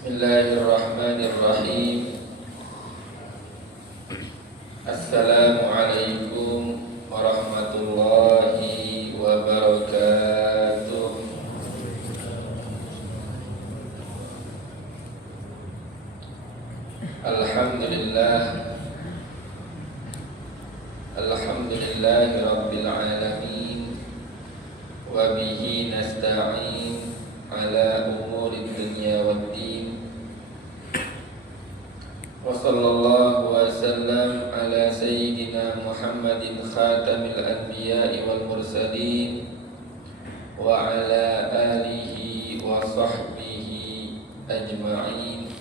Bismillahirrahmanirrahim. Assalamualaikum warahmatullahi wabarakatuh. Alhamdulillah, alhamdulillahi rabbil alamin. Wa bihi nasta'in ala umuri dunya waddin. Wa sallallahu wa sallam ala sayyidina Muhammadin khatamil anbiya'i wal mursalin wa ala alihi wa sahbihi ajma'in.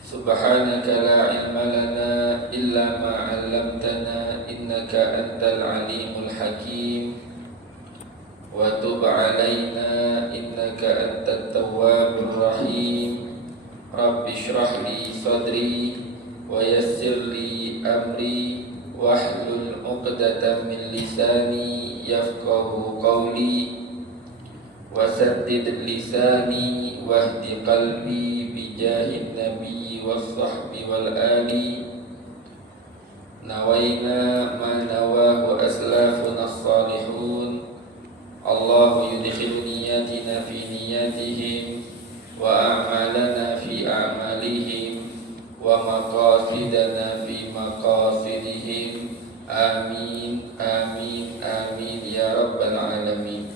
Subhanaka la ilma lana illa ma 'allamtana innaka antal alimul hakim. Wa tub 'alaina innaka antat tawwabur rahim. Rabbi shrah li sadri wa yassir li amri wahlul 'uqdatam min lisani yafqahu qawli wasaddid lisani wahdi qalbi bijahid nabi wassahbi wal ali. Nawaina ma nawahu aslafuna as-salihun. Allahu yudkhilu niyatina fi niyatihim wa a'malana fi a'malihim wa maqasidana fi maqasidihim. Amin amin amin ya rabbal alamin.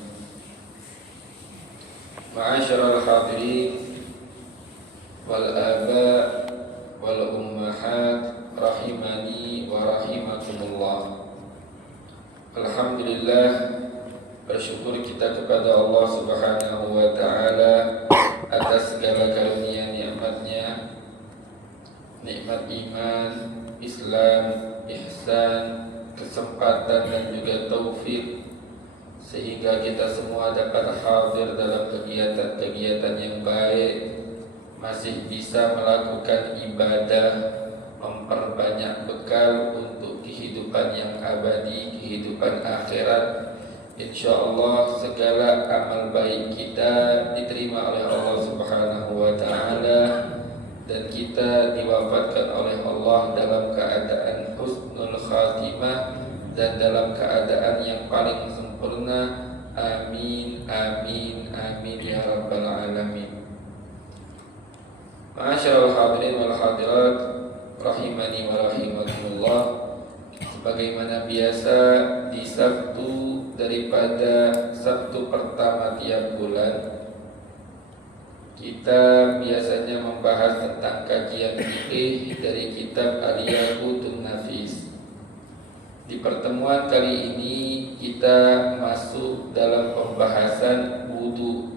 Ma'asyiral hadirin wal aba wal ummahat rahimani wa rahimakumullah. Alhamdulillah, bersyukur kita kepada Allah Subhanahu wa ta'ala atas segala karunia nikmatnya, nikmat iman, Islam, ihsan, kesempatan dan juga taufik, sehingga kita semua dapat hadir dalam kegiatan-kegiatan yang baik, masih bisa melakukan ibadah, memperbanyak bekal untuk kehidupan yang abadi, kehidupan akhirat. InsyaAllah segala amal baik kita diterima oleh Allah Subhanahu wa ta'ala, dan kita diwafatkan oleh Allah dalam keadaan husnul khatimah dan dalam keadaan yang paling sempurna. Amin amin amin ya rabbal alamin. Ma'asyiral hadirin wal hadirat rahimani wa rahimakumullah. Sebagaimana biasa di Sabtu daripada Sabtu pertama tiap bulan, kita biasanya membahas tentang kajian fikih dari kitab Al-Yaqutun Nafis. Di pertemuan kali ini kita masuk dalam pembahasan wudu.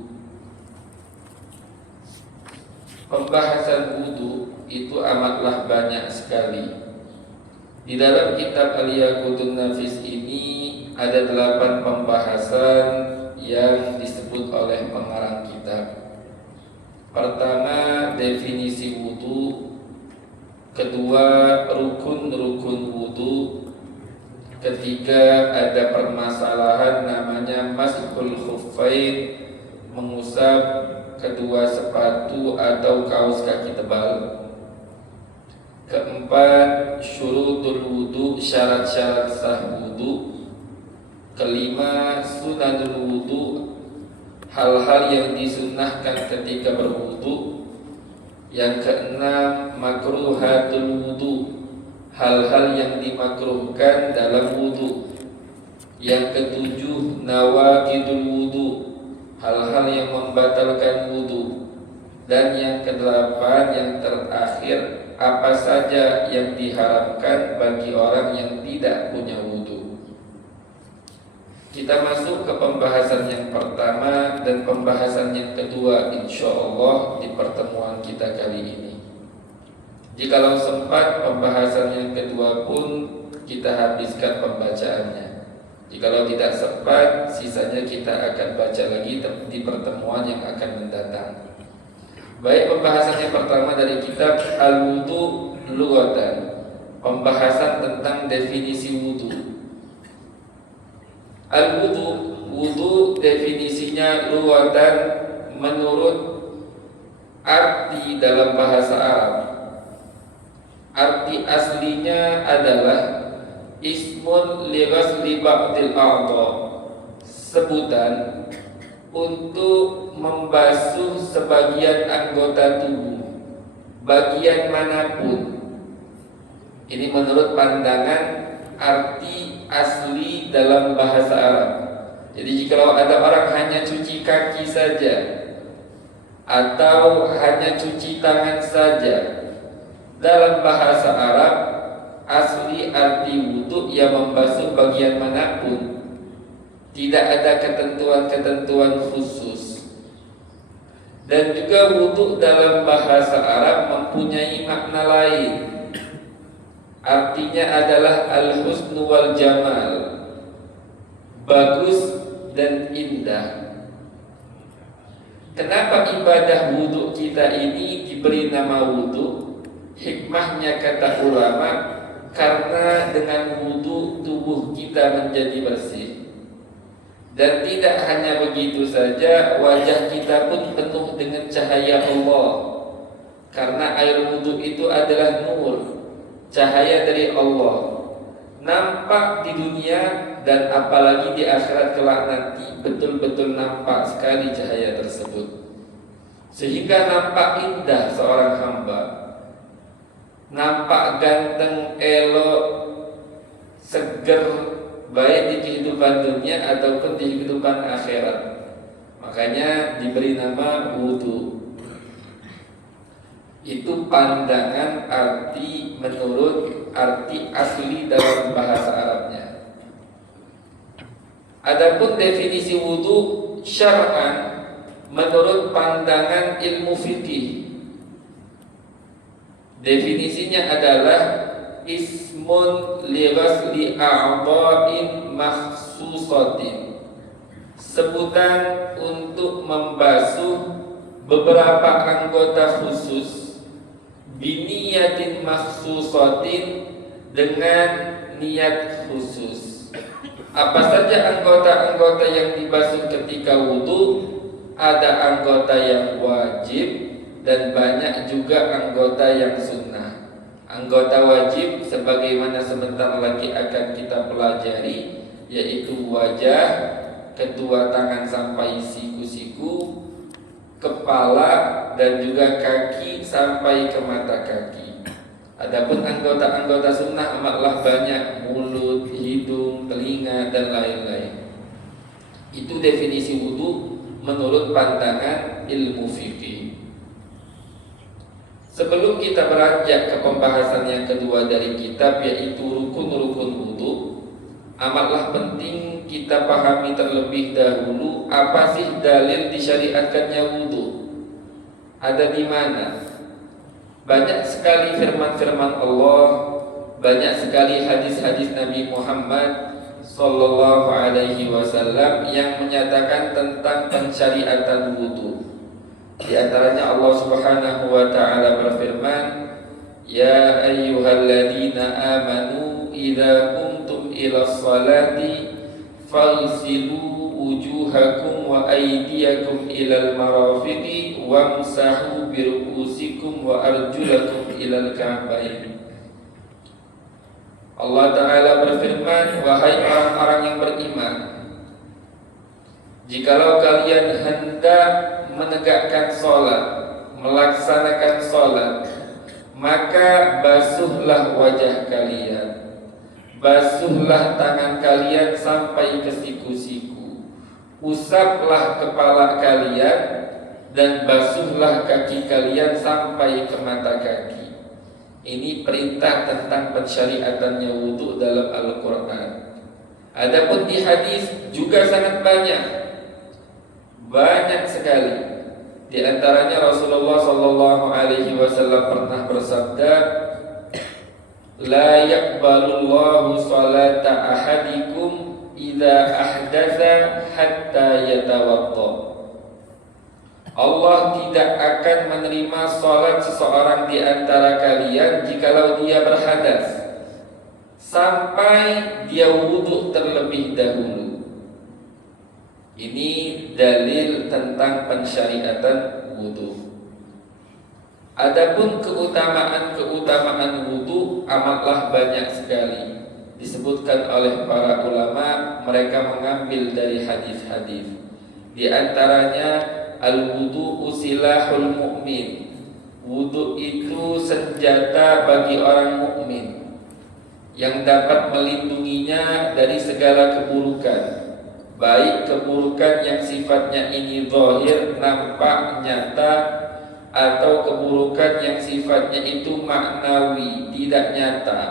Pembahasan wudu itu amatlah banyak sekali. Di dalam kitab Al-Yaqutun Nafis ini ada 8 pembahasan yang disebut oleh pengarang kitab. Pertama, definisi wudu. Kedua, rukun-rukun wudu. Ketiga, ada permasalahan namanya mashul khuffain, mengusap kedua sepatu atau kaos kaki tebal. Keempat, syurutul wudu, syarat-syarat sah wudu. Kelima, sunnatul wudu, hal-hal yang disunnahkan ketika berwudu. Yang keenam, makruhatul wudu, hal-hal yang dimakruhkan dalam wudu. Yang ketujuh, nawaqidul wudu, hal-hal yang membatalkan wudu. Dan yang kedelapan, yang terakhir, apa saja yang diharamkan bagi orang yang tidak punya wudu. Kita masuk ke pembahasan yang pertama dan pembahasan yang kedua insyaallah di pertemuan kita kali ini. Jikalau sempat pembahasan yang kedua pun kita habiskan pembacaannya. Jikalau tidak sempat, sisanya kita akan baca lagi di pertemuan yang akan mendatang. Baik, pembahasan yang pertama dari kitab Al-Wudu Lughatan, pembahasan tentang definisi wudu. Al-wudu, wudu definisinya lughatan menurut arti dalam bahasa Arab, arti aslinya adalah ismun li ghasli ba'dil a'dha, sebutan untuk membasuh sebagian anggota tubuh, bagian manapun. Ini menurut pandangan arti asli dalam bahasa Arab. Jadi jika ada orang hanya cuci kaki saja atau hanya cuci tangan saja, dalam bahasa Arab asli arti wudu yang membasuh bagian manapun, tidak ada ketentuan-ketentuan khusus. Dan juga wudu dalam bahasa Arab mempunyai makna lain. Artinya adalah al-husnu wal jamal, bagus dan indah. Kenapa ibadah wudu kita ini diberi nama wudu? Hikmahnya kata ulama, karena dengan wudu tubuh kita menjadi bersih. Dan tidak hanya begitu saja, wajah kita pun penuh dengan cahaya Allah. Karena air wudu itu adalah nur, cahaya dari Allah, nampak di dunia dan apalagi di akhirat kelak nanti betul-betul nampak sekali cahaya tersebut, sehingga nampak indah seorang hamba, nampak ganteng, elok, seger, baik di kehidupan dunia ataupun di kehidupan akhirat. Makanya diberi nama wudu. Itu pandangan arti menurut arti asli dalam bahasa Arabnya. Adapun definisi wudu syar'an menurut pandangan ilmu fikih, definisinya adalah ismun li ghasli a'dha'in makhsusatin, sebutan untuk membasuh beberapa anggota khusus, biniyatin makhsusatin, dengan niat khusus. Apa saja anggota-anggota yang dibasuh ketika wudu? Ada anggota yang wajib dan banyak juga anggota yang sunnah. Anggota wajib sebagaimana sebentar lagi akan kita pelajari, yaitu wajah, kedua tangan sampai siku-siku, kepala, dan juga kaki sampai ke mata kaki. Adapun anggota-anggota sunnah amatlah banyak, mulut, hidung, telinga, dan lain-lain. Itu definisi wudu menurut pandangan ilmu fikih. Sebelum kita beranjak ke pembahasan yang kedua dari kitab, yaitu rukun-rukun wudu, amatlah penting kita pahami terlebih dahulu apa sih dalil disyariatkannya wudu. Ada di mana? Banyak sekali firman-firman Allah, banyak sekali hadis-hadis Nabi Muhammad sallallahu alaihi wasallam yang menyatakan tentang pensyariatan wudu. Di antaranya Allah Subhanahu wa taala berfirman, "Ya ayyuhalladzina amanu idza qumtum ilas salati faghsilu wujuhakum wa aydiyakum ilal marafiqi wamsahu biru'usikum wa arjulakum ilal ka'bayn." Allah Ta'ala berfirman, "Wahai orang-orang yang beriman, jikalau kalian hendak menegakkan sholat, melaksanakan sholat, maka basuhlah wajah kalian, basuhlah tangan kalian sampai ke siku-siku, usaplah kepala kalian, dan basuhlah kaki kalian sampai ke mata kaki." Ini perintah tentang pensyariatannya wudu dalam Al-Quran. Adapun di hadis juga sangat banyak sekali. Di antaranya Rasulullah sallallahu alaihi wasallam pernah bersabda, "La yaqbalullahu salata ahadikum idza ahdatsa hatta yatawadda." Allah tidak akan menerima salat seseorang di antara kalian jikalau dia berhadas sampai dia wudu terlebih dahulu. Ini dalil tentang pensyariatan wudu. Adapun keutamaan wudu amatlah banyak sekali. Disebutkan oleh para ulama, mereka mengambil dari hadis-hadis. Di antaranya al-wudu silahul mu'min. Wudu itu senjata bagi orang mukmin yang dapat melindunginya dari segala keburukan, baik keburukan yang sifatnya ini zahir, nampak, nyata, atau keburukan yang sifatnya itu maknawi, tidak nyata.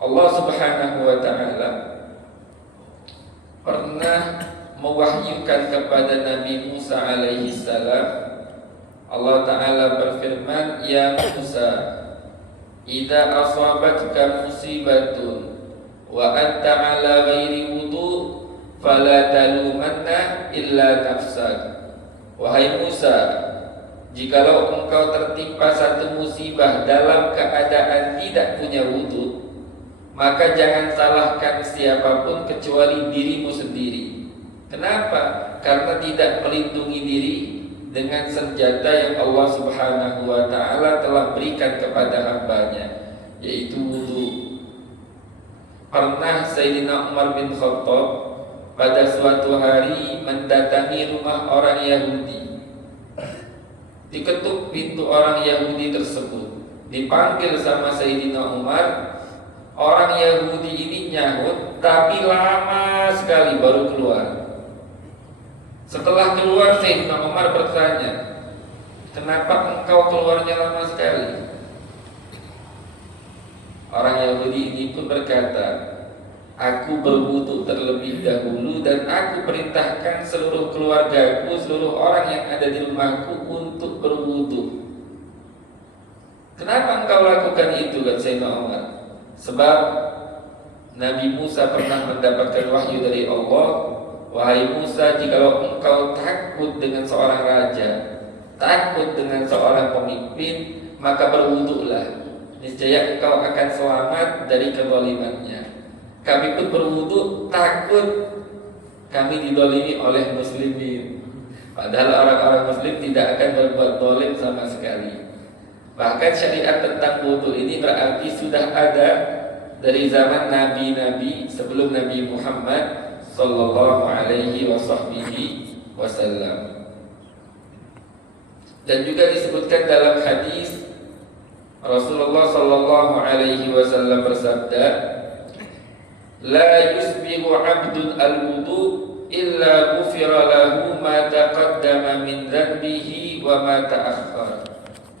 Allah Subhanahu wa ta'ala pernah mewahyukan kepada Nabi Musa alaihi salam. Allah Ta'ala berfirman, ya Musa, idza asabatka musibatun wa anta ala ghairi wudu fala talumanna illa nafsak. Wahai Musa, jikalau engkau tertimpa satu musibah dalam keadaan tidak punya wudu, maka jangan salahkan siapapun kecuali dirimu sendiri. Kenapa? Karena tidak melindungi diri dengan senjata yang Allah Subhanahu wa ta'ala telah berikan kepada hambanya, yaitu wudu. Pernah Sayyidina Umar bin Khattab pada suatu hari mendatangi rumah orang Yahudi. Diketuk pintu orang Yahudi tersebut, dipanggil sama Sayyidina Umar. Orang Yahudi ini nyahut, tapi lama sekali baru keluar. Setelah keluar, Sayyidina Umar bertanya, kenapa engkau keluarnya lama sekali? Orang Yahudi ini pun berkata, aku berwudu terlebih dahulu dan aku perintahkan seluruh keluargaku, seluruh orang yang ada di rumahku untuk berwudu. Kenapa engkau lakukan itu? Kata Sayyidina Umar. Sebab Nabi Musa pernah mendapatkan wahyu dari Allah, wahai Musa, jikalau engkau takut dengan seorang raja, takut dengan seorang pemimpin, maka berwudulah. Niscaya engkau akan selamat dari kezalimannya. Kami pun berwudu takut kami didolimi oleh muslimin. Padahal orang-orang muslim tidak akan berbuat zalim sama sekali. Bahkan syariat tentang wudu ini berarti sudah ada dari zaman nabi-nabi sebelum Nabi Muhammad sallallahu alaihi wasallam. Dan juga disebutkan dalam hadis Rasulullah sallallahu alaihi wasallam bersabda, la yusbihu 'abdun al-wudu illa ghufira lahu ma taqaddama min dhanbihi wa ma ta'akhkhar.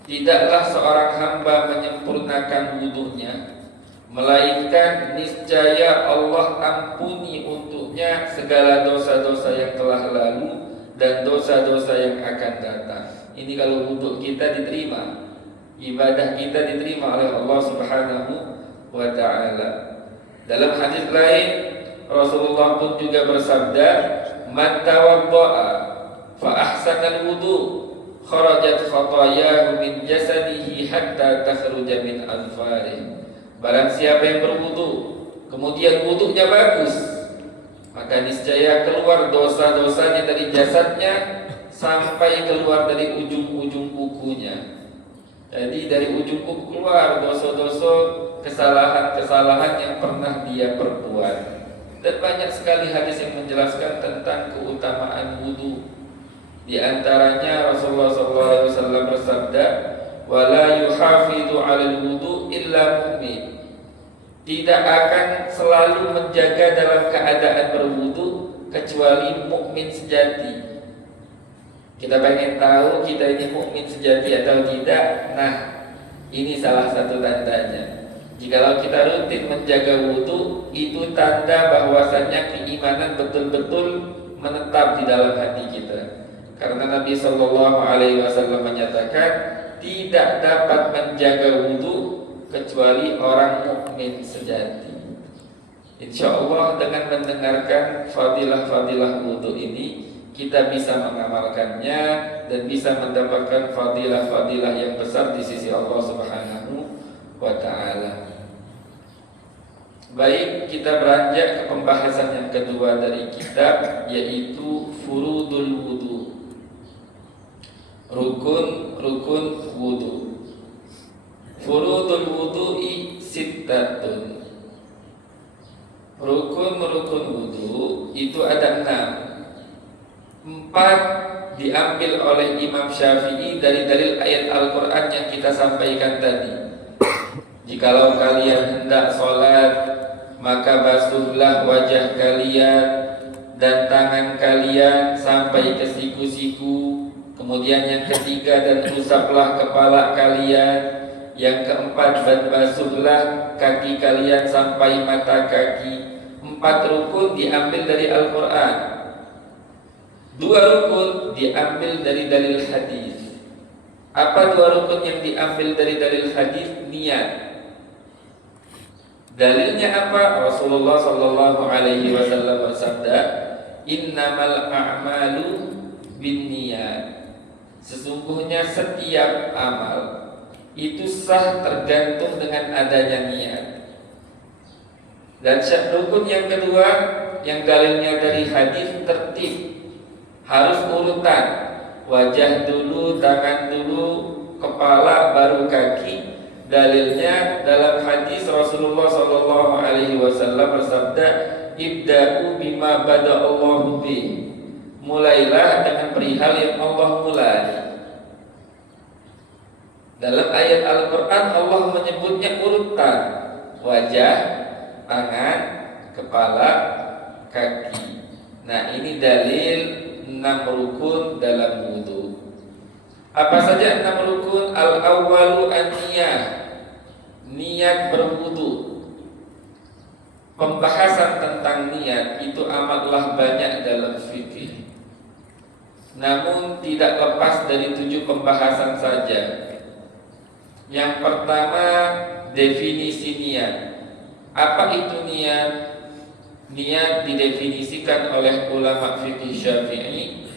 Tidaklah seorang hamba menyempurnakan wudunya, melainkan niscaya Allah ampuni untuknya segala dosa-dosa yang telah lalu dan dosa-dosa yang akan datang. Ini kalau wudu kita diterima, ibadah kita diterima oleh Allah Subhanahu wa ta'ala. Dalam hadis lain Rasulullah pun juga bersabda, man tawadda'a fa ahsanal wudu kharajat khatayahu min jasadihi hatta takhruja min anfarih. Barang siapa yang berwudu kemudian wudunya bagus, maka niscaya keluar dosa-dosanya dari jasadnya sampai keluar dari ujung-ujung kukunya. Jadi dari ujung kuku keluar dosa-dosa, kesalahan-kesalahan yang pernah dia perbuat. Dan banyak sekali hadis yang menjelaskan tentang keutamaan wudu. Di antaranya Rasulullah SAW bersabda, wala yuhafidhu 'alal wudu illa mu'min. Tidak akan selalu menjaga dalam keadaan berwudu kecuali mukmin sejati. Kita pengen tahu kita ini mukmin sejati atau tidak. Nah, ini salah satu tandanya. Jikalau kita rutin menjaga wudu, itu tanda bahwasannya keimanan betul-betul menetap di dalam hati kita. Karena Nabi Shallallahu Alaihi Wasallam menyatakan tidak dapat menjaga wudu kecuali orang mukmin sejati. Insya Allah dengan mendengarkan fadilah-fadilah wudu ini, kita bisa mengamalkannya dan bisa mendapatkan fadilah-fadilah yang besar di sisi Allah Subhanahu wa ta'ala. Baik, kita beranjak ke pembahasan yang kedua dari kitab, yaitu furudul wudu. rukun wudu. Furudul wudu'i sittatun. Rukun wudu itu ada 6. 4 diambil oleh Imam Syafi'i dari dalil ayat Al-Quran yang kita sampaikan tadi. Jikalau kalian hendak sholat, maka basuhlah wajah kalian dan tangan kalian sampai ke siku-siku. Kemudian yang ketiga, dan usaplah kepala kalian. Yang keempat, dan basuhlah kaki kalian sampai mata kaki. 4 rukun diambil dari Al-Quran. 2 rukun diambil dari dalil hadis. Apa 2 rukun yang diambil dari dalil hadis? Niat. Dalilnya apa? Rasulullah sallallahu alaihi wasallam bersabda, "Innamal a'malu binniyat." Sesungguhnya setiap amal itu sah tergantung dengan adanya niat. Dan rukun yang kedua yang dalilnya dari hadis tertib, harus urutan, wajah dulu, tangan dulu, kepala, baru kaki. Dalilnya dalam hadis Rasulullah sallallahu alaihi wasallam bersabda, "Ibda'u bima bada'allahu bih." Mulailah dengan perihal yang Allah mulai. Dalam ayat Al-Quran Allah menyebutnya urutan, wajah, tangan, kepala, kaki. Nah, ini dalil 6 rukun dalam wudu. Apa saja 6 rukun? Al-awwalu an-niyah, niat berwudu. Pembahasan tentang niat itu amatlah banyak dalam fikih. Namun tidak lepas dari 7 pembahasan saja. Yang pertama, definisi niat. Apa itu niat? Niat didefinisikan oleh ulama fikih Syafi'i,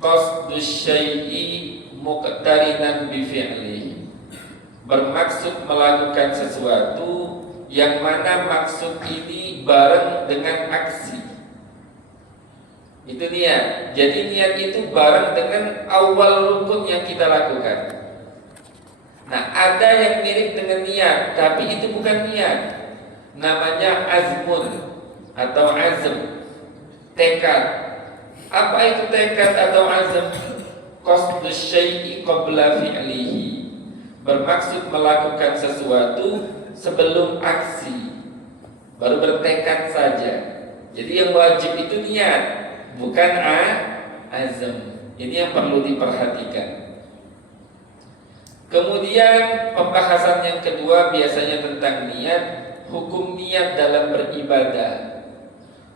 qasdus syai'i muqtarinan bi fi'li. Bermaksud melakukan sesuatu yang mana maksud ini bareng dengan aksi. Itu niat. Jadi niat itu bareng dengan awal rukun yang kita lakukan. Nah, ada yang mirip dengan niat, tapi itu bukan niat. Namanya azmun atau azm, tekad. Apa itu tekad atau azm? Qasdus syai'i qabla fi'lihi. Bermaksud melakukan sesuatu sebelum aksi, baru bertekad saja. Jadi yang wajib itu niat, bukan azm. Ini yang perlu diperhatikan. Kemudian pembahasan yang kedua biasanya tentang niat, hukum niat dalam beribadah.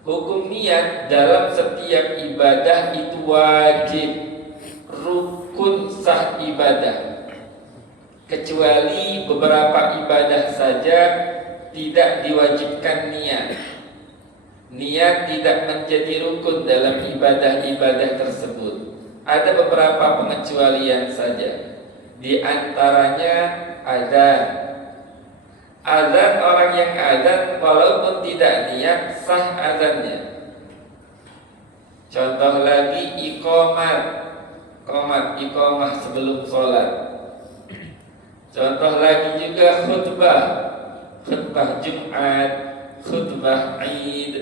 Hukum niat dalam setiap ibadah itu wajib, rukun sah ibadah. Kecuali beberapa ibadah saja tidak diwajibkan niat. Niat tidak menjadi rukun dalam ibadah-ibadah tersebut. Ada beberapa pengecualian saja. Di antaranya azan. Azan, orang yang azan walaupun tidak niat sah azannya. Contoh lagi iqamah sebelum sholat. Contoh lagi juga khutbah Jumat, khutbah Id,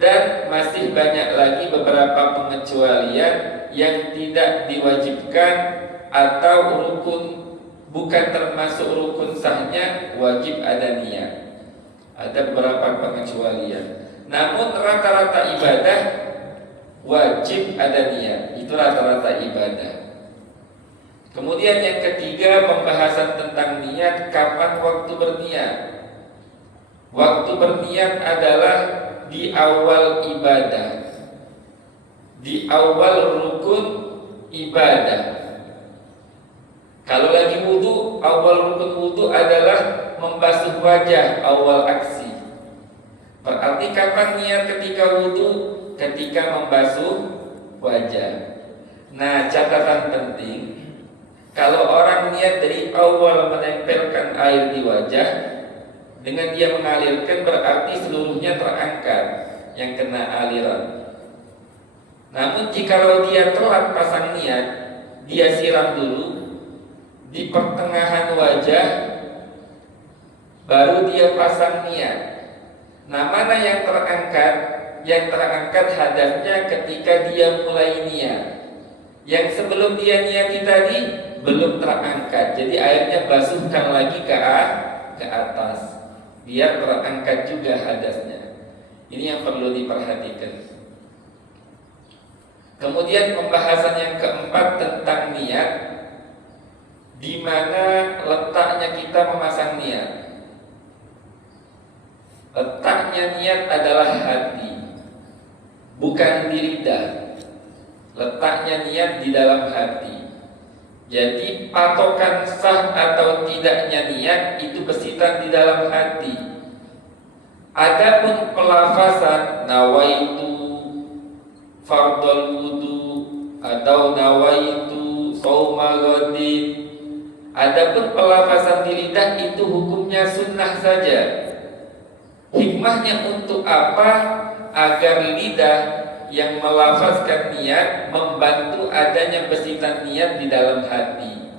dan masih banyak lagi beberapa pengecualian yang tidak diwajibkan atau rukun, bukan termasuk rukun sahnya wajib ada niat. Ada beberapa pengecualian. Namun rata-rata ibadah wajib ada niat. Itu rata-rata ibadah. Kemudian yang ketiga, pembahasan tentang niat. Kapan waktu berniat? Waktu berniat adalah di awal ibadah, di awal rukun ibadah. Kalau lagi wudu, awal rukun wudu adalah membasuh wajah, awal aksi. Berarti kapan niat ketika wudu? Ketika membasuh wajah. Nah, catatan penting, kalau orang niat dari awal menempelkan air di wajah, dengan dia mengalirkan berarti seluruhnya terangkat yang kena aliran. Namun jikalau dia telat pasang niat, dia siram dulu di pertengahan wajah, baru dia pasang niat. Nah, mana yang terangkat? Yang terangkat hadasnya ketika dia mulai niat. Yang sebelum dia niati tadi belum terangkat. Jadi airnya basuhkan lagi ke atas, biar terangkat juga hadasnya. Ini yang perlu diperhatikan. Kemudian pembahasan yang keempat tentang niat, di mana letaknya kita memasang niat. Letaknya niat adalah hati, bukan di lidah. Letaknya niat di dalam hati. Jadi patokan sah atau tidaknya niat itu bersifat di dalam hati. Adapun pelafazan nawaitu fardhul wudu atau nawaitu shauma ghadin, adapun pelafazan di lidah itu hukumnya sunnah saja. Hikmahnya untuk apa? Agar lidah yang melafazkan niat membantu adanya besitan niat di dalam hati.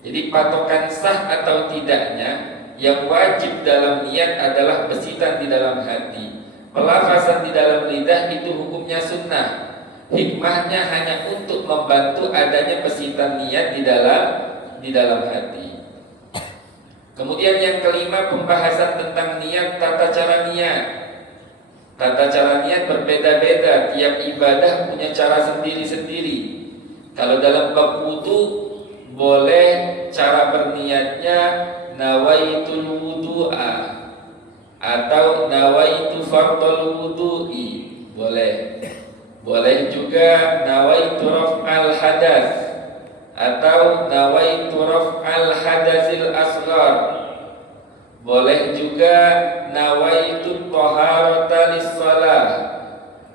Jadi patokan sah atau tidaknya, yang wajib dalam niat adalah besitan di dalam hati. Pelafazan di dalam lidah itu hukumnya sunnah. Hikmahnya hanya untuk membantu adanya besitan niat di dalam hati. Kemudian yang kelima, pembahasan tentang niat, tata cara niat. Tata cara niat berbeda-beda, tiap ibadah punya cara sendiri-sendiri. Kalau dalam bab wudu, boleh cara berniatnya nawaitul wudu'a atau nawaitu fardhul wudu'i, boleh. Boleh juga nawaitu raf'al hadas atau nawaitu raf'al hadasil asghar. Boleh juga nawaitu taharata lis-shalah.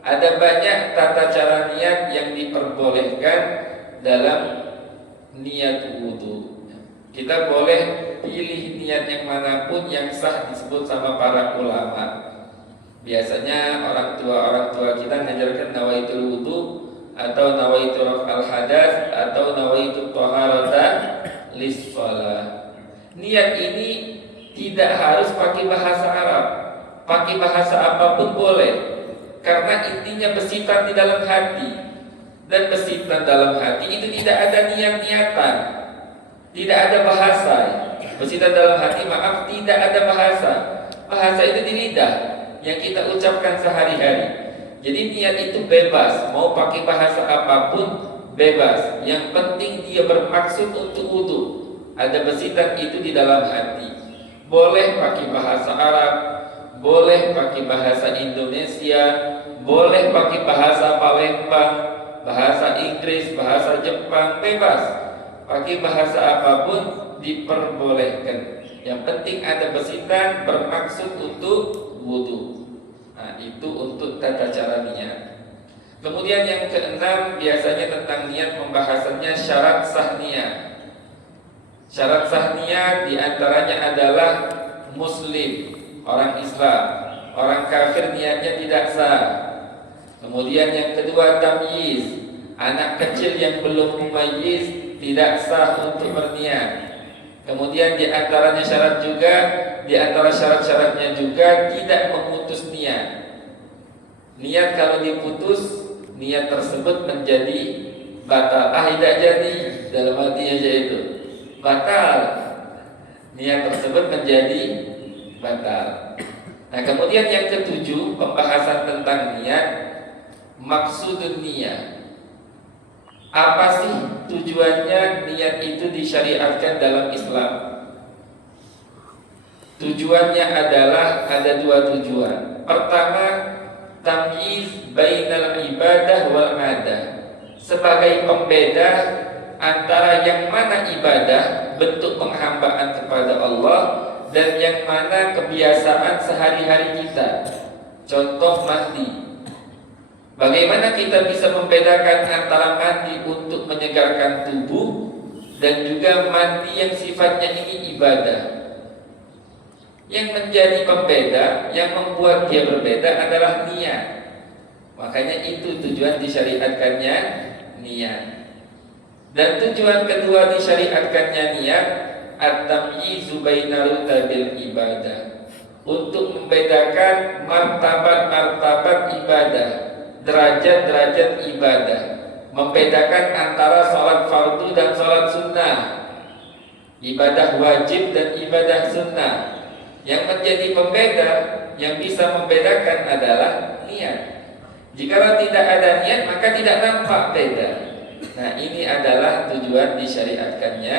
Ada banyak tata cara niat yang diperbolehkan dalam niat wudu. Kita boleh pilih niat yang manapun yang sah disebut sama para ulama. Biasanya orang tua kita mengajarkan nawaitul wudu atau nawaitu raf'al hadas atau nawaitu taharata lis-shalah. Niat ini tidak harus pakai bahasa Arab, pakai bahasa apapun boleh, karena intinya besitan di dalam hati. Dan besitan dalam hati itu tidak ada niat-niatan, tidak ada bahasa. Besitan dalam hati, maaf, tidak ada bahasa. Bahasa itu di lidah yang kita ucapkan sehari-hari. Jadi niat itu bebas, mau pakai bahasa apapun bebas. Yang penting dia bermaksud untuk wudu. Ada besitan itu di dalam hati. Boleh pakai bahasa Arab, boleh pakai bahasa Indonesia, boleh pakai bahasa Palembang, bahasa Inggris, bahasa Jepang, bebas. Pakai bahasa apapun diperbolehkan. Yang penting ada besitan bermaksud untuk wudu. Nah, itu untuk tata cara niat. Kemudian yang keenam, biasanya tentang niat pembahasannya syarat sah niat. Syarat sah niat diantaranya adalah muslim, orang Islam. Orang kafir niatnya tidak sah. Kemudian yang kedua tamyiz, anak kecil yang belum mumayyiz tidak sah untuk berniat. Kemudian diantaranya syarat juga, diantara syarat-syaratnya juga tidak memutus niat. Niat kalau diputus, niat tersebut menjadi batal. Tidak jadi, dalam artinya aja itu batal, niat tersebut menjadi batal. Nah, kemudian yang ketujuh, pembahasan tentang niat, maksudun niat. Apa sih tujuannya niat itu disyariatkan dalam Islam? Tujuannya adalah ada dua tujuan. Pertama, tamyiz bainal ibadah wal adah, sebagai pembeda antara yang mana ibadah, bentuk penghambaan kepada Allah, dan yang mana kebiasaan sehari-hari kita. Contoh mandi. Bagaimana kita bisa membedakan antara mandi untuk menyegarkan tubuh dan juga mandi yang sifatnya ini ibadah? Yang menjadi pembeda, yang membuat dia berbeda adalah niat. Makanya itu tujuan disyariatkannya niat. Dan tujuan kedua disyariatkannya niat at-tamyizu baina rutabil ibadah, untuk membedakan martabat-martabat ibadah, derajat-derajat ibadah, membedakan antara sholat fardu dan sholat sunnah, ibadah wajib dan ibadah sunnah. Yang menjadi pembeda, yang bisa membedakan adalah niat. Jika tidak ada niat, maka tidak nampak beda. Nah, ini adalah tujuan disyariatkannya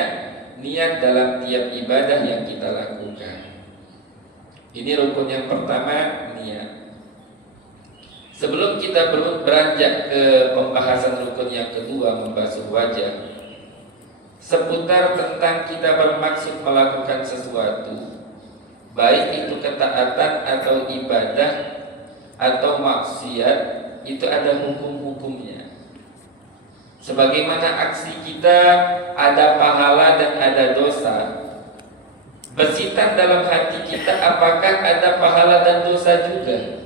niat dalam tiap ibadah yang kita lakukan. Ini rukun yang pertama, niat. Sebelum kita beranjak ke pembahasan rukun yang kedua, membasuh wajah, seputar tentang kita bermaksud melakukan sesuatu, baik itu ketaatan atau ibadah atau maksiat, itu ada hukum-hukumnya. Sebagaimana aksi kita ada pahala dan ada dosa, besitan dalam hati kita apakah ada pahala dan dosa juga.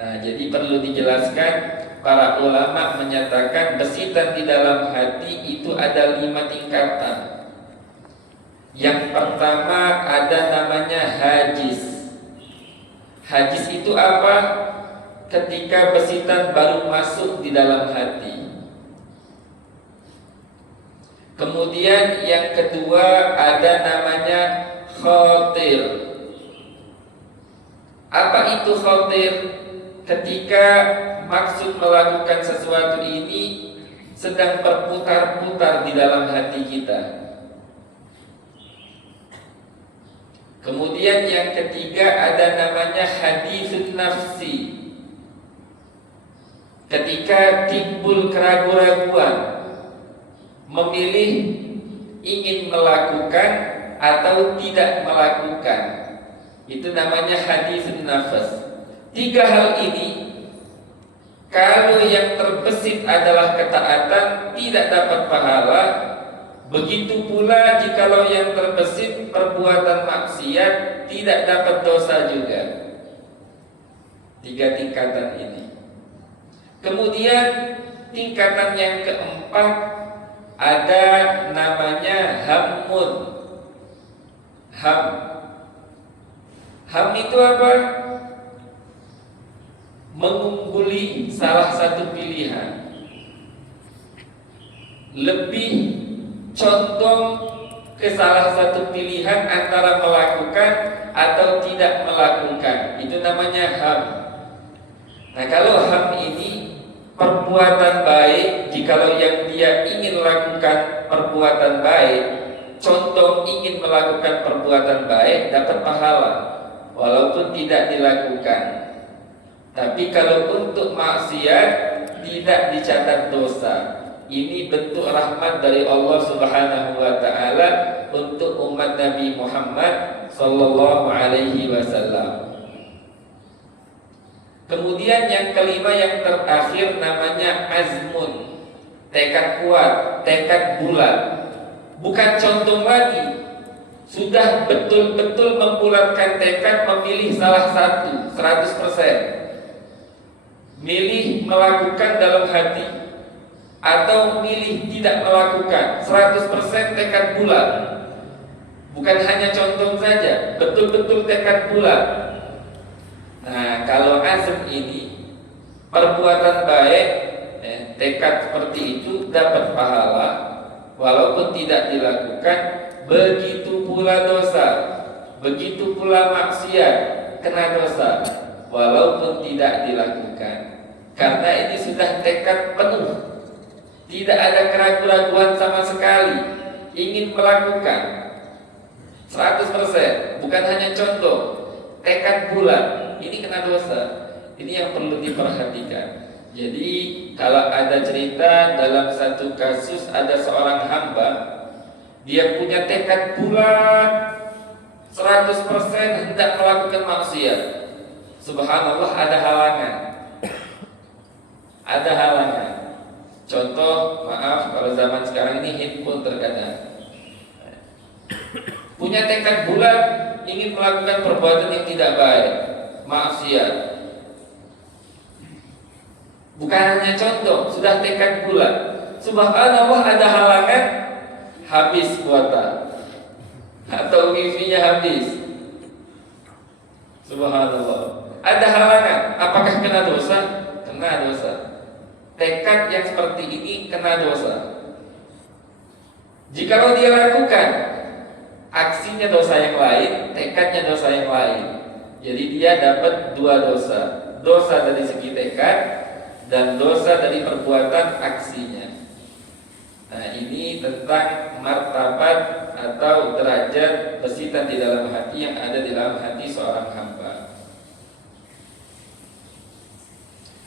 Nah, jadi perlu dijelaskan, para ulama menyatakan besitan di dalam hati itu ada 5 tingkatan. Yang pertama ada namanya hajis. Hajis itu apa? Ketika besitan baru masuk di dalam hati. Kemudian yang kedua ada namanya khatir. Apa itu khatir? Ketika maksud melakukan sesuatu ini sedang berputar-putar di dalam hati kita. Kemudian yang ketiga ada namanya hadisun nafsi. Ketika timbul keraguan-raguan, memilih ingin melakukan atau tidak melakukan, itu namanya hadisun nafas. 3 hal ini, kalau yang terbesit adalah ketaatan, tidak dapat pahala. Begitu pula jikalau yang terbesit perbuatan maksiat, tidak dapat dosa juga. 3 tingkatan ini. Kemudian tingkatan yang keempat ada namanya hammun. Ham itu apa? Mengungguli salah satu pilihan, lebih condong ke salah satu pilihan antara melakukan atau tidak melakukan. Itu namanya ham. Nah, kalau ham ini perbuatan baik, jikalau yang dia ingin melakukan perbuatan baik, condong ingin melakukan perbuatan baik, dapat pahala walaupun tidak dilakukan. Tapi kalau untuk maksiat tidak dicatat dosa. Ini bentuk rahmat dari Allah Subhanahu wa taala untuk umat Nabi Muhammad sallallahu alaihi wasallam. Kemudian yang kelima, yang terakhir, namanya azmun. Tekad kuat, tekad bulat. Bukan condong lagi. Sudah betul-betul membulatkan tekad memilih salah satu 100%. Milih melakukan dalam hati atau milih tidak melakukan, 100% tekad bulat. Bukan hanya condong saja, betul-betul tekad bulat. Nah, kalau azm ini perbuatan baik, tekad seperti itu dapat pahala walaupun tidak dilakukan. Begitu pula dosa, begitu pula maksiat, kena dosa walaupun tidak dilakukan. Karena ini sudah tekad penuh, tidak ada keraguan-raguan sama sekali, ingin melakukan 100%, bukan hanya contoh, tekad bulat. Ini kena dosa. Ini yang perlu diperhatikan. Jadi kalau ada cerita dalam satu kasus, ada seorang hamba, dia punya tekad bulat 100% hendak melakukan maksiat. Subhanallah, ada halangan. Ada halangan. Contoh, maaf kalau zaman sekarang ini handphone terkadang. Punya tekad bulat ingin melakukan perbuatan yang tidak baik, maksiat. Bukan hanya contoh, sudah tekad bulat. Subhanallah, ada halangan, habis kuota atau wifi-nya habis. Subhanallah, ada halangan, apakah kena dosa? Kena dosa. Tekad yang seperti ini kena dosa. Jikalau dia lakukan, aksinya dosa yang lain, tekadnya dosa yang lain. Jadi dia dapat dua dosa. Dosa dari segi tekad dan dosa dari perbuatan aksinya. Nah, ini tentang martabat atau derajat besitan di dalam hati yang ada di dalam hati seorang hamba.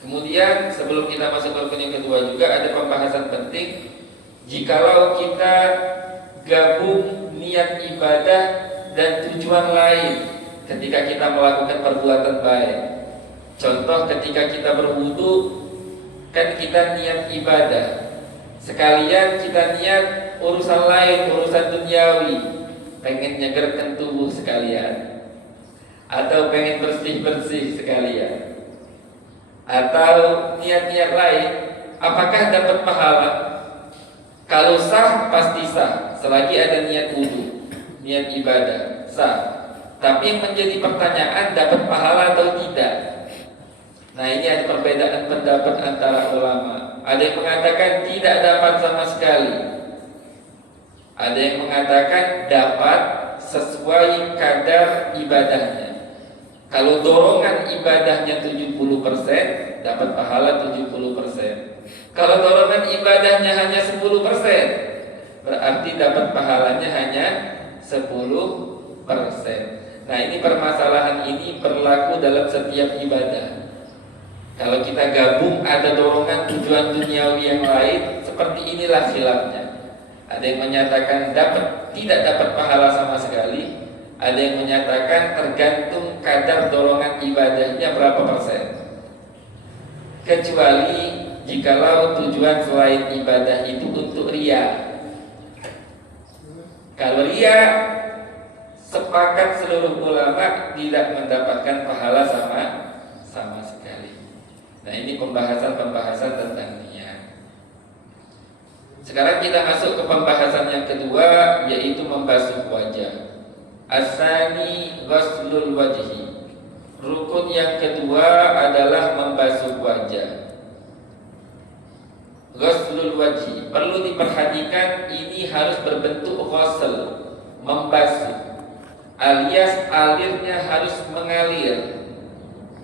Kemudian sebelum kita masuk ke rukun yang kedua juga ada pembahasan penting. Jikalau kita gabung niat ibadah dan tujuan lain ketika kita melakukan perbuatan baik. Contoh ketika kita berwudu, kan kita niat ibadah, sekalian kita niat urusan lain, urusan duniawi, pengen nyegerkan tubuh sekalian, atau pengen bersih-bersih sekalian, atau niat-niat lain, apakah dapat pahala? Kalau sah, pasti sah, selagi ada niat wudu, niat ibadah, sah. Tapi yang menjadi pertanyaan, dapat pahala atau tidak? Nah, ini ada perbedaan pendapat antara ulama. Ada yang mengatakan tidak dapat sama sekali. Ada yang mengatakan dapat sesuai kadar ibadahnya. Kalau dorongan ibadahnya 70%, dapat pahala 70%. Kalau dorongan ibadahnya hanya 10%, berarti dapat pahalanya hanya 10%. Nah, ini permasalahan ini berlaku dalam setiap ibadah. Kalau kita gabung ada dorongan tujuan duniawi yang lain, seperti inilah khilafnya. Ada yang menyatakan tidak dapat pahala sama sekali. Ada yang menyatakan tergantung kadar dorongan ibadahnya berapa persen. Kecuali jikalau tujuan selain ibadah itu untuk riya. Kalau riya, sepakat seluruh ulama tidak mendapatkan pahala sama sekali. Nah, ini pembahasan tentang niat. Sekarang kita masuk ke pembahasan yang kedua, yaitu membasuh wajah. Asani ghuslul wajhi. Rukun yang kedua adalah membasuh wajah. Ghuslul wajhi, perlu diperhatikan ini harus berbentuk ghusl, membasuh, alias alirnya harus mengalir.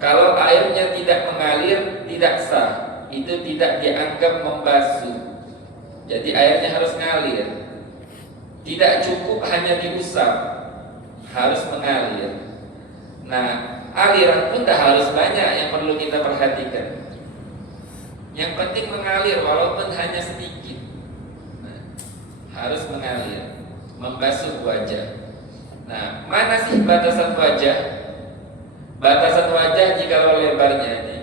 Kalau airnya tidak mengalir, tidak sah. Itu tidak dianggap membasuh. Jadi airnya harus mengalir. Tidak cukup hanya diusap, harus mengalir. Nah, aliran pun tak harus banyak yang perlu kita perhatikan. Yang penting mengalir walaupun hanya sedikit. Nah, harus mengalir, membasuh wajah. Nah, mana sih batasan wajah? Batasan wajah jikalau lebarnya ini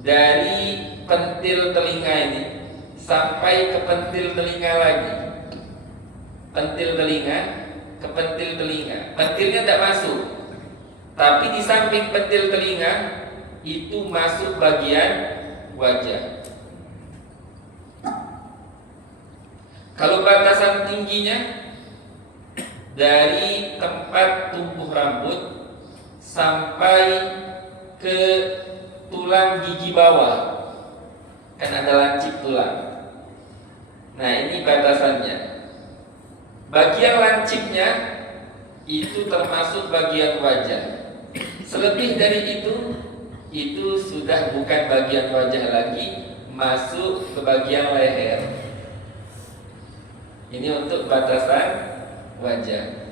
dari pentil telinga ini sampai ke pentil telinga lagi. Pentil telinga ke pentil telinga. Pentilnya tidak masuk, tapi di samping pentil telinga itu masuk bagian wajah. Kalau batasan tingginya dari tempat tumbuh rambut sampai ke tulang gigi bawah, kan ada lancip tulang. Nah, ini batasannya. Bagian lancipnya itu termasuk bagian wajah. Selebih dari itu sudah bukan bagian wajah lagi, masuk ke bagian leher. Ini untuk batasan wajah.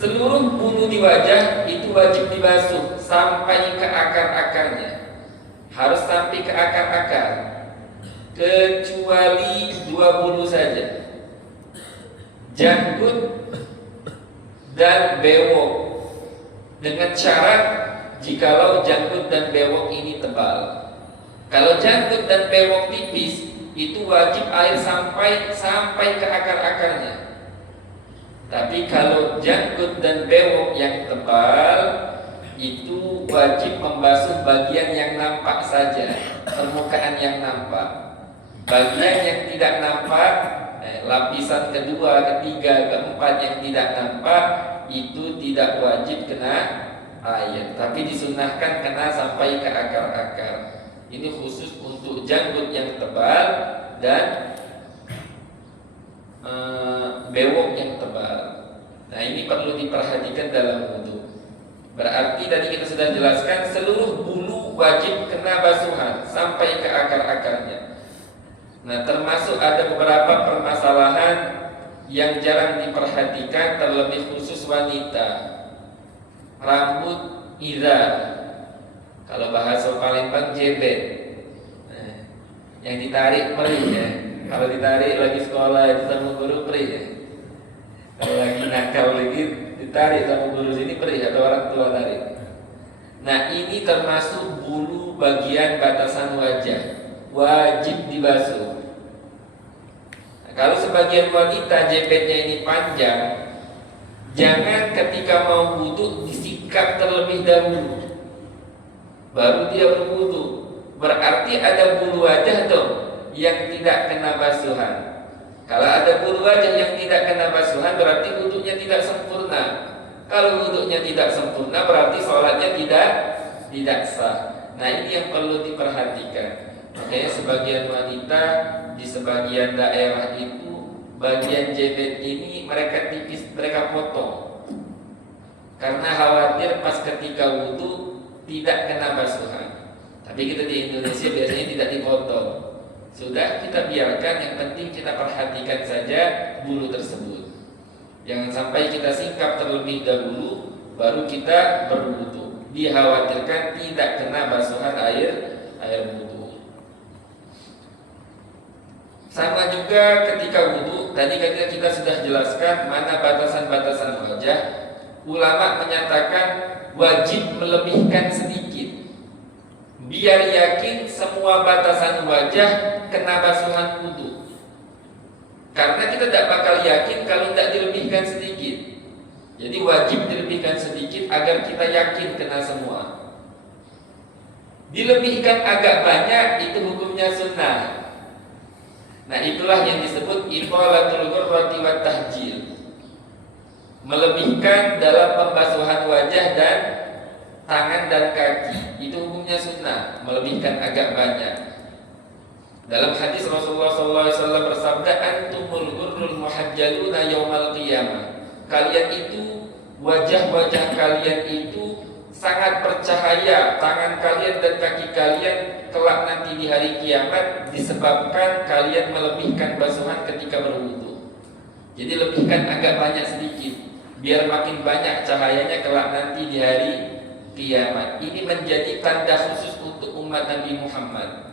Seluruh bulu di wajah itu wajib dibasuh sampai ke akar-akarnya. Harus sampai ke akar-akar. Kecuali dua bulu saja, janggut dan bewok, dengan syarat jikalau janggut dan bewok ini tebal. Kalau janggut dan bewok tipis, itu wajib air sampai ke akar-akarnya. Tapi kalau janggut dan bewok yang tebal, itu wajib membasuh bagian yang nampak saja, permukaan yang nampak. Bagian yang tidak nampak, lapisan kedua, ketiga, keempat yang tidak nampak, itu tidak wajib kena air, tapi disunahkan kena sampai ke akar-akar. Ini khusus untuk janggut yang tebal dan bewok yang tebal. Nah, ini perlu diperhatikan dalam wudu. Berarti tadi kita sudah jelaskan seluruh bulu wajib kena basuhan sampai ke akar-akarnya. Nah, termasuk ada beberapa permasalahan yang jarang diperhatikan, terlebih khusus wanita. Rambut izar, kalau bahasa Palembang jebet, yang ditarik perih ya. Kalau ditarik lagi sekolah itu sama guru perih ya. Kalau lagi nakal lagi ditarik sama guru sini perih atau orang tua tarik. Nah, ini termasuk bulu bagian batasan wajah, wajib dibasuh. Nah, kalau sebagian wanita jebetnya ini panjang, jangan ketika mau wudu disikat terlebih dahulu, baru dia berwudu. Berarti ada bulu wajah dong yang tidak kena basuhan. Kalau ada bulu wajah yang tidak kena basuhan, berarti wudunya tidak sempurna. Kalau wudunya tidak sempurna, berarti sholatnya tidak sah. Nah, ini yang perlu diperhatikan. Makanya sebagian wanita di sebagian daerah itu bagian jebet ini mereka tipis, mereka potong karena khawatir pas ketika wudu tidak kena basuhan. Tapi kita di Indonesia biasanya tidak dipotong. Sudah, kita biarkan, yang penting kita perhatikan saja bulu tersebut. Jangan sampai kita singkap terlebih dahulu baru kita berwudu. Dikhawatirkan tidak kena basuhan air wudu. Sama juga ketika wudu, tadi kita sudah jelaskan mana batasan-batasan wajah. Ulama menyatakan wajib melebihkan sedikit, biar yakin semua batasan wajah kena basuhan wudu. Karena kita tidak bakal yakin kalau tidak dilebihkan sedikit. Jadi wajib dilebihkan sedikit agar kita yakin kena semua. Dilebihkan agak banyak itu hukumnya sunnah. Nah, itulah yang disebut iqalatul ghurrati wat tahjil. Melebihkan dalam pembasuhan wajah dan tangan dan kaki, itu hukumnya sunnah, melebihkan agak banyak. Dalam hadis Rasulullah SAW bersabda, antumul ghurrul muhajjaluna yaumal qiyamah. Kalian itu, wajah-wajah kalian itu sangat bercahaya, tangan kalian dan kaki kalian kelak nanti di hari kiamat disebabkan kalian melebihkan basuhan ketika berwudu. Jadi lebihkan agak banyak sedikit, biar makin banyak cahayanya kelak nanti di hari kiamat. Ini menjadi tanda khusus untuk umat Nabi Muhammad.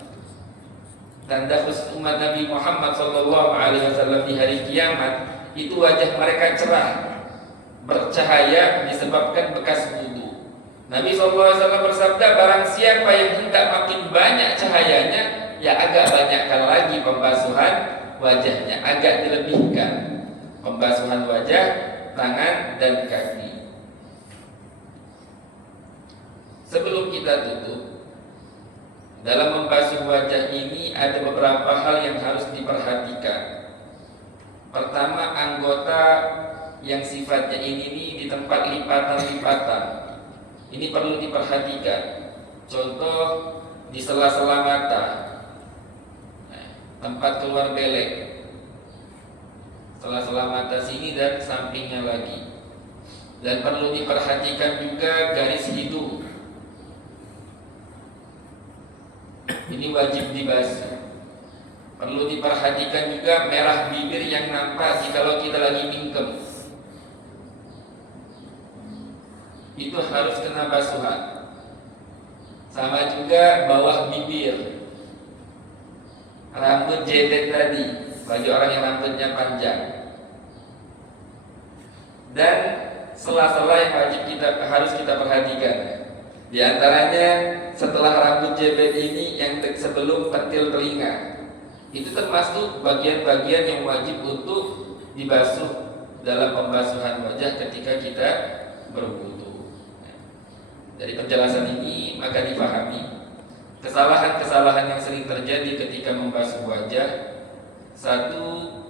Tanda khusus umat Nabi Muhammad SAW di hari kiamat itu wajah mereka cerah, bercahaya disebabkan bekas wudu. Nabi SAW bersabda, barang siapa yang hendak makin banyak cahayanya, ya agak banyakkan lagi pembasuhan wajahnya, agak dilebihkan pembasuhan wajah, tangan dan kaki. Sebelum kita tutup, dalam membasuh wajah ini ada beberapa hal yang harus diperhatikan. Pertama, anggota yang sifatnya ini di tempat lipatan-lipatan, ini perlu diperhatikan. Contoh di sela-sela mata, tempat keluar belek, sela-sela mata sini dan sampingnya lagi. Dan perlu diperhatikan juga garis hidung, ini wajib dibasuh. Perlu diperhatikan juga merah bibir yang nampak jikalau kita lagi mingkem, itu harus kena basuhan. Sama juga bawah bibir, rambut jebet tadi bagi orang yang rambutnya panjang, dan sela-sela yang harus kita perhatikan. Di antaranya setelah rambut jebet ini yang sebelum pentil telinga, itu termasuk bagian-bagian yang wajib untuk dibasuh dalam pembasuhan wajah ketika kita berwudu. Dari penjelasan ini maka dipahami kesalahan-kesalahan yang sering terjadi ketika membasuh wajah. Satu,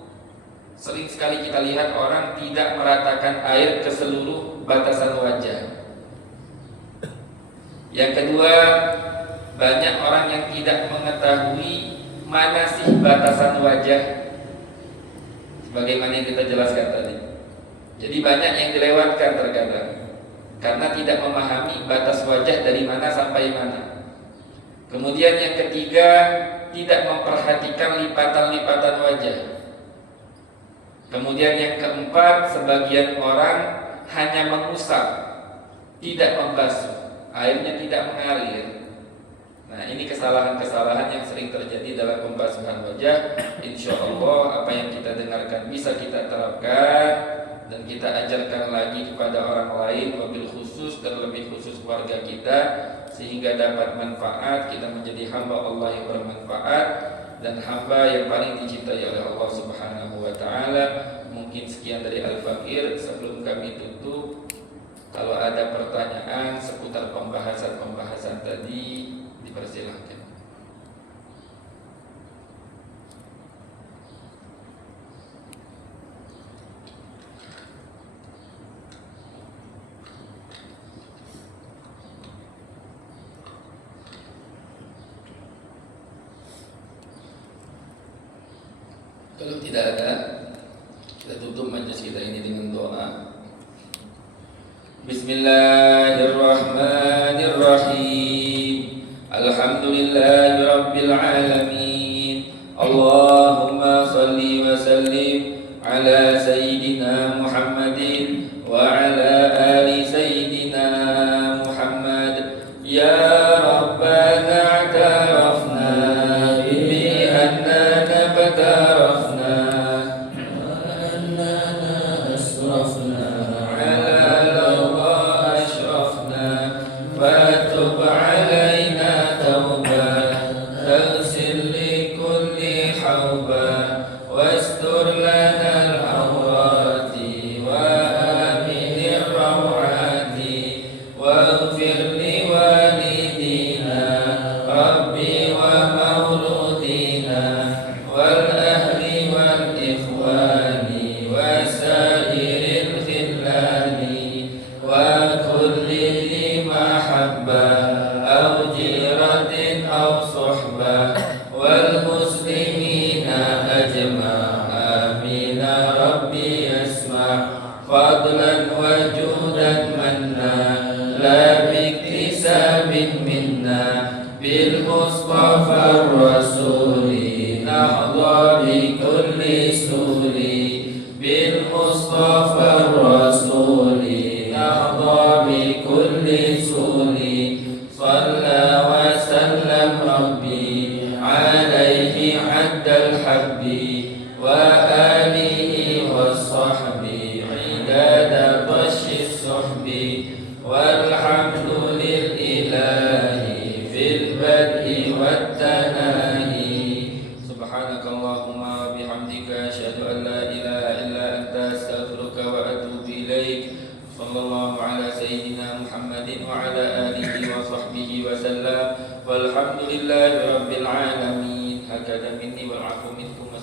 sering sekali kita lihat orang tidak meratakan air ke seluruh batasan wajah. Yang kedua, banyak orang yang tidak mengetahui mana sih batasan wajah, sebagaimana yang kita jelaskan tadi. Jadi banyak yang dilewatkan terkadang karena tidak memahami batas wajah dari mana sampai mana. Kemudian yang ketiga, tidak memperhatikan lipatan-lipatan wajah. Kemudian yang keempat, sebagian orang hanya mengusap, tidak membasuh, airnya tidak mengalir. Nah, ini kesalahan-kesalahan yang sering terjadi dalam pembasuhan wajah. Insya Allah apa yang kita dengarkan bisa kita terapkan dan kita ajarkan lagi kepada orang lain, wabil khusus dan lebih khusus keluarga kita, sehingga dapat manfaat. Kita menjadi hamba Allah yang bermanfaat dan hamba yang paling dicintai oleh Allah Subhanahu wa taala. Mungkin sekian dari Al-Fakir. Sebelum kami tutup, kalau ada pertanyaan seputar pembahasan tadi, dipersilahkan. Kalau tidak ada, kita tutup majelis kita ini dengan doa. Bismillahirrahmanirrahim. Alhamdulillahirabbil alamin. Allahumma shalli wa sallim ala sayyidina Muhammadin wa ala ali sayyidina Muhammad. Ya Rabbana ta'arafna bi annana batarafna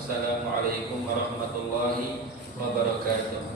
Wassalamualaikum warahmatullahi wabarakatuh.